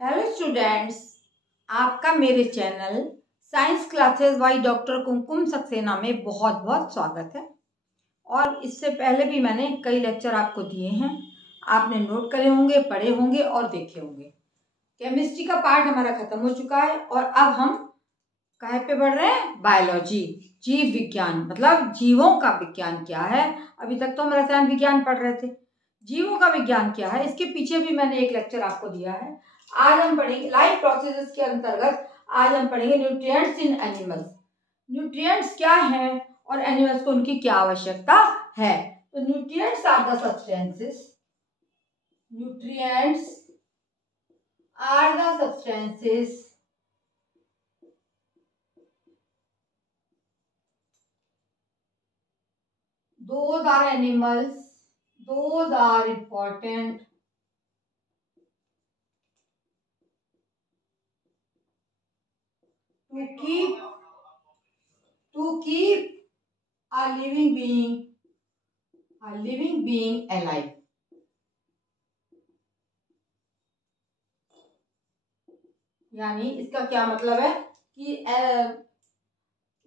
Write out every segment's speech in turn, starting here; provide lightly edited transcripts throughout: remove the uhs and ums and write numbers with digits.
Hello students, आपका मेरे channel science classes by doctor Kumkum Saxena में बहुत बहुत स्वागत है। और इससे पहले भी मैंने कई लेक्चर आपको दिए हैं, आपने नोट करे होंगे, पढ़े होंगे और देखे होंगे। केमिस्ट्री का पार्ट हमारा खत्म हो चुका है और अब हम कहाँ पे पढ़ रहे हैं? बायोलॉजी, जीव विज्ञान, मतलब जीवों का विज्ञान क्या है। अभी तक तो हम रसायन विज्ञान पढ़ रहे थे, जीवों का विज्ञान क्या है इसके पीछे भी मैंने एक लेक्चर आपको दिया है। आज हम पढ़ेंगे लाइफ प्रोसेसेस के अंतर्गत, आज हम पढ़ेंगे न्यूट्रिएंट्स इन एनिमल्स। न्यूट्रिएंट्स क्या है और एनिमल्स को उनकी क्या आवश्यकता है। तो nutrients are the substances, nutrients are the substances those are animals, those are important to keep a living being alive. यानी इसका क्या मतलब है कि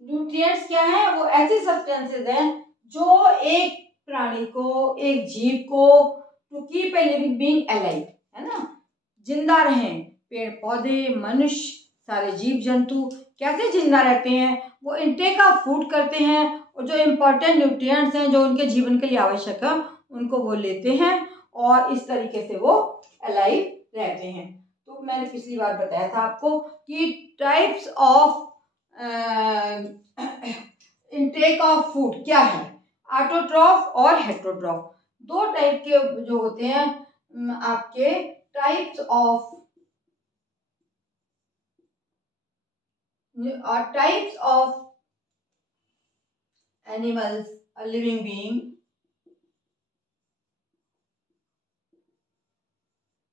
न्यूट्रिएंट्स क्या है? वो ऐसी सब्सटेंसेस हैं जो एक प्राणी को, एक जीव को, to keep a living being alive, है ना, जिंदा रहें। पेड़ पौधे, मनुष्य, सारे जीव जंतु कैसे जिंदा रहते हैं? वो इनटेक ऑफ फूड करते हैं और जो इम्पोर्टेंट न्यूट्रिएंट्स हैं जो उनके जीवन के लिए आवश्यक है उनको वो लेते हैं और इस तरीके से वो अलाइव रहते हैं। तो मैंने पिछली बार बताया था आपको कि types of intake of food क्या है, ऑटोट्रॉफ और हेटेरोट्रॉफ। दो टाइप के जो होते हैं आपके types of animals, a living being.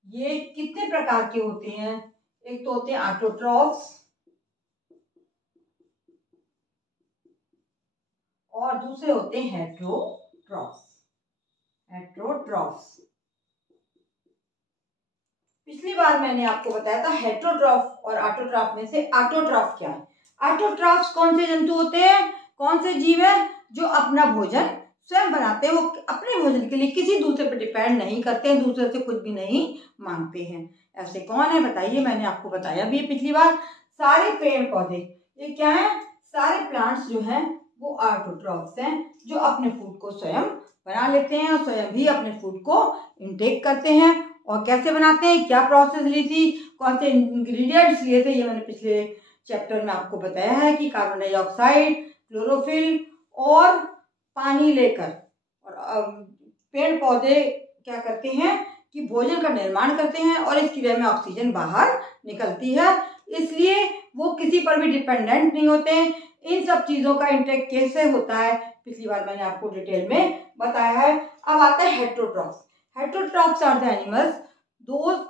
ये कितने प्रकार के होते हैं? एक तो होते हैं ऑटोट्रॉफ्स और दूसरे होते हैं हेटेरोट्रॉफ्स। पिछली बार मैंने आपको बताया था हेटेरोट्रॉफ और ऑटोट्रॉफ में से ऑटोट्रॉफ क्या है। ऑटोट्रॉफ्स कौन से जंतु होते हैं, कौन से जीव है जो अपना भोजन स्वयं बनाते हैं। वो अपने भोजन के लिए किसी दूसरे पर डिपेंड नहीं करते हैं, दूसरे से कुछ भी नहीं मांगते हैं। ऐसे कौन है बताइए? मैंने आपको बताया भी पिछली बार, सारे पेड़ पौधे। ये क्या है? सारे प्लांट्स जो हैं वो ऑटोट्रॉफ्स हैं जो अपने फूड को स्वयं बना लेते हैं और स्वयं भी अपने फूड को इनटेक करते हैं। और कैसे बनाते हैं, क्या प्रोसेस ली थी, कौन से इंग्रेडिएंट्स लिए थे, ये मैंने पिछले चैप्टर में आपको बताया है कि कार्बन डाइऑक्साइड, क्लोरोफिल और पानी लेकर और पेड़ पौधे क्या करते हैं कि भोजन का निर्माण करते हैं और इस क्रिया में ऑक्सीजन बाहर निकलती है, इसलिए वो किसी पर भी डिपेंडेंट नहीं होते हैं। इन सब चीजों का इंटेक कैसे होता है पिछली बार मैंने आपको डिटेल में बताया है। अब आता है heterotrophs. Heterotrophs are the animals those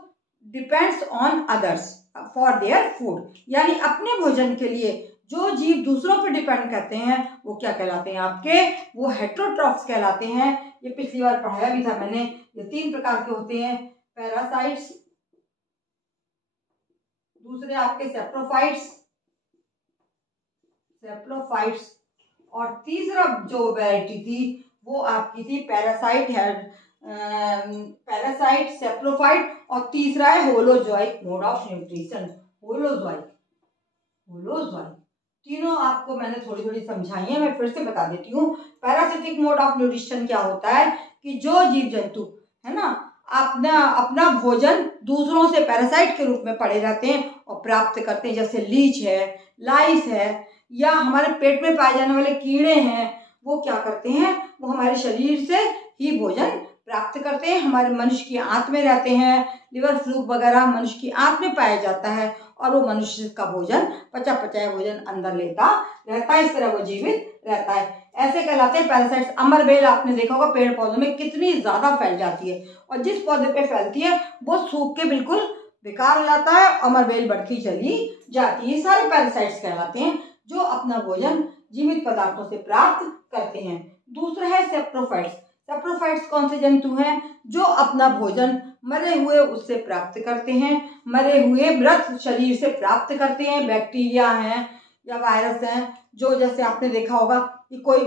depends on others for their food। यानी अपने भोजन के लिए जो जीव दूसरों पर डिपेंड करते हैं वो क्या कहलाते हैं आपके? वो हेटेरोट्रॉफ्स कहलाते हैं। ये पिछली बार पढ़ाया भी था मैंने। ये तीन प्रकार के होते हैं, पैरासाइट्स, दूसरे आपके सेप्रोफाइट्स और तीसरा जो वैरायटी थी वो आपकी थी पैरासाइट, सेप्रोफाइट और तीसरा है holozoic mode of nutrition. Holozoic तीनों आपको मैंने थोड़ी थोड़ी समझाई है, मैं फिर से बता देती हूँ। पैरासिटिक मोड ऑफ न्यूट्रिशन क्या होता है कि जो जीव जंतु है ना अपना भोजन दूसरों से पैरासाइट के रूप में पड़े रहते हैं और प्राप्त करते हैं, जैसे लीच है, लाइस है या हमारे पेट में पाए जाने वाले कीड़े हैं, वो क्या करते हैं, वो हमारे शरीर से ही भोजन प्राप्त करते हैं। हमारे मनुष्य की आंत में रहते हैं, लिवर फ्लूक वगैरह मनुष्य की आंत में पाया जाता है और वो मनुष्य का भोजन, पचा पचाया भोजन अंदर लेता रहता है, इस तरह वो जीवित रहता है। ऐसे कहलाते हैं पैरासाइट्स। अमरबेल आपने देखा होगा पेड़ पौधों में कितनी ज्यादा फैल जाती है और जिस पौधे पे फैलती है वो सूख के बिल्कुल बेकार हो जाता है, अमरबेल बढ़ती चली जाती है। सारे पैरासाइट्स कहलाते हैं जो अपना भोजन जीवित पदार्थों से प्राप्त करते हैं। दूसरा है सेप्रोफाइट्स। सेप्रोफाइट्स कौन से जंतु हैं? जो अपना भोजन मरे हुए उससे प्राप्त करते हैं, मरे हुए मृत शरीर से प्राप्त करते हैं। बैक्टीरिया हैं या वायरस हैं, जो जैसे आपने देखा होगा कि कोई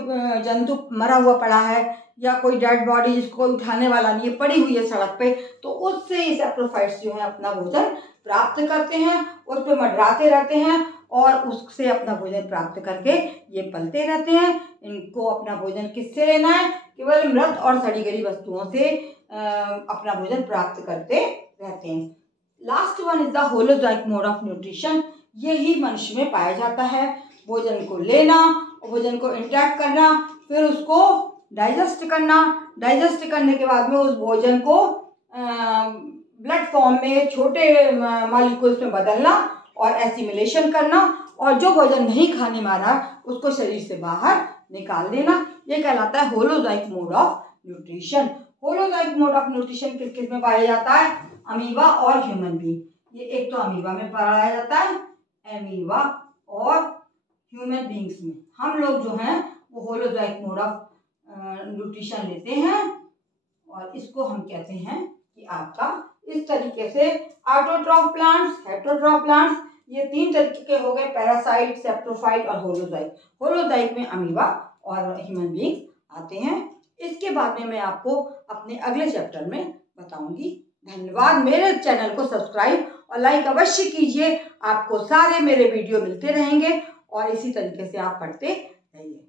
जंतु मरा हुआ पड़ा है या कोई डेड बॉडी जिसको कोई उठाने वाला नहीं है, पड़ी हुई है सड़क पे, तो उससे ये सेप्रोफाइट्स जो है अपना भोजन प्राप्त करते हैं, उस पर मंडराते रहते हैं और उससे अपना भोजन प्राप्त करके ये पलते रहते हैं। इनको अपना भोजन किससे लेना है? केवल मृत और सड़ी गली वस्तुओं से अपना भोजन प्राप्त करते रहते हैं। Last one is the holozoic mode of nutrition. यही मनुष्य में पाया जाता है। भोजन को लेना, भोजन को इंटैक्ट करना, फिर उसको डाइजेस्ट करना, डाइजेस्ट करने के बाद में उस भोजन को ब्लड फॉर्म में छोटे मॉलिक्यूल्स में बदलना और एसिमिलेशन करना, और जो भोजन नहीं खाने मारा उसको शरीर से बाहर निकाल देना। ये कहलाता है holozoic mode of nutrition. Holozoic mode of nutrition किस किस में पाया जाता है? अमीबा और ह्यूमन बीइंग। ये एक तो अमीबा में पाया जाता है, अमीबा और ह्यूमन बीइंग्स में हम लोग जो हैं वो होलोजोइक मोड ऑफ न्यूट्रिशन लेते हैं, और इसको हम कहते हैं कि आपका इस तरीके से ऑटोट्रॉफ प्लांट्स, हेटेरोट्रॉफ प्लांट्स, ये 3 तरीके के हो गए, पैरासाइट, सेप्रोफाइट और होलोजोइक। होलोजोइक में अमीबा और ह्यूमन बीइंग्स आते हैं। इसके बाद में मैं आपको अपने अगले चैप्टर में बताऊंगी। धन्यवाद। मेरे चैनल को सब्सक्राइब और लाइक अवश्य कीजिए। आपको सारे मेरे वीडियो मिलते रहेंगे और इसी तरीके से आप पढ़ते रहिए।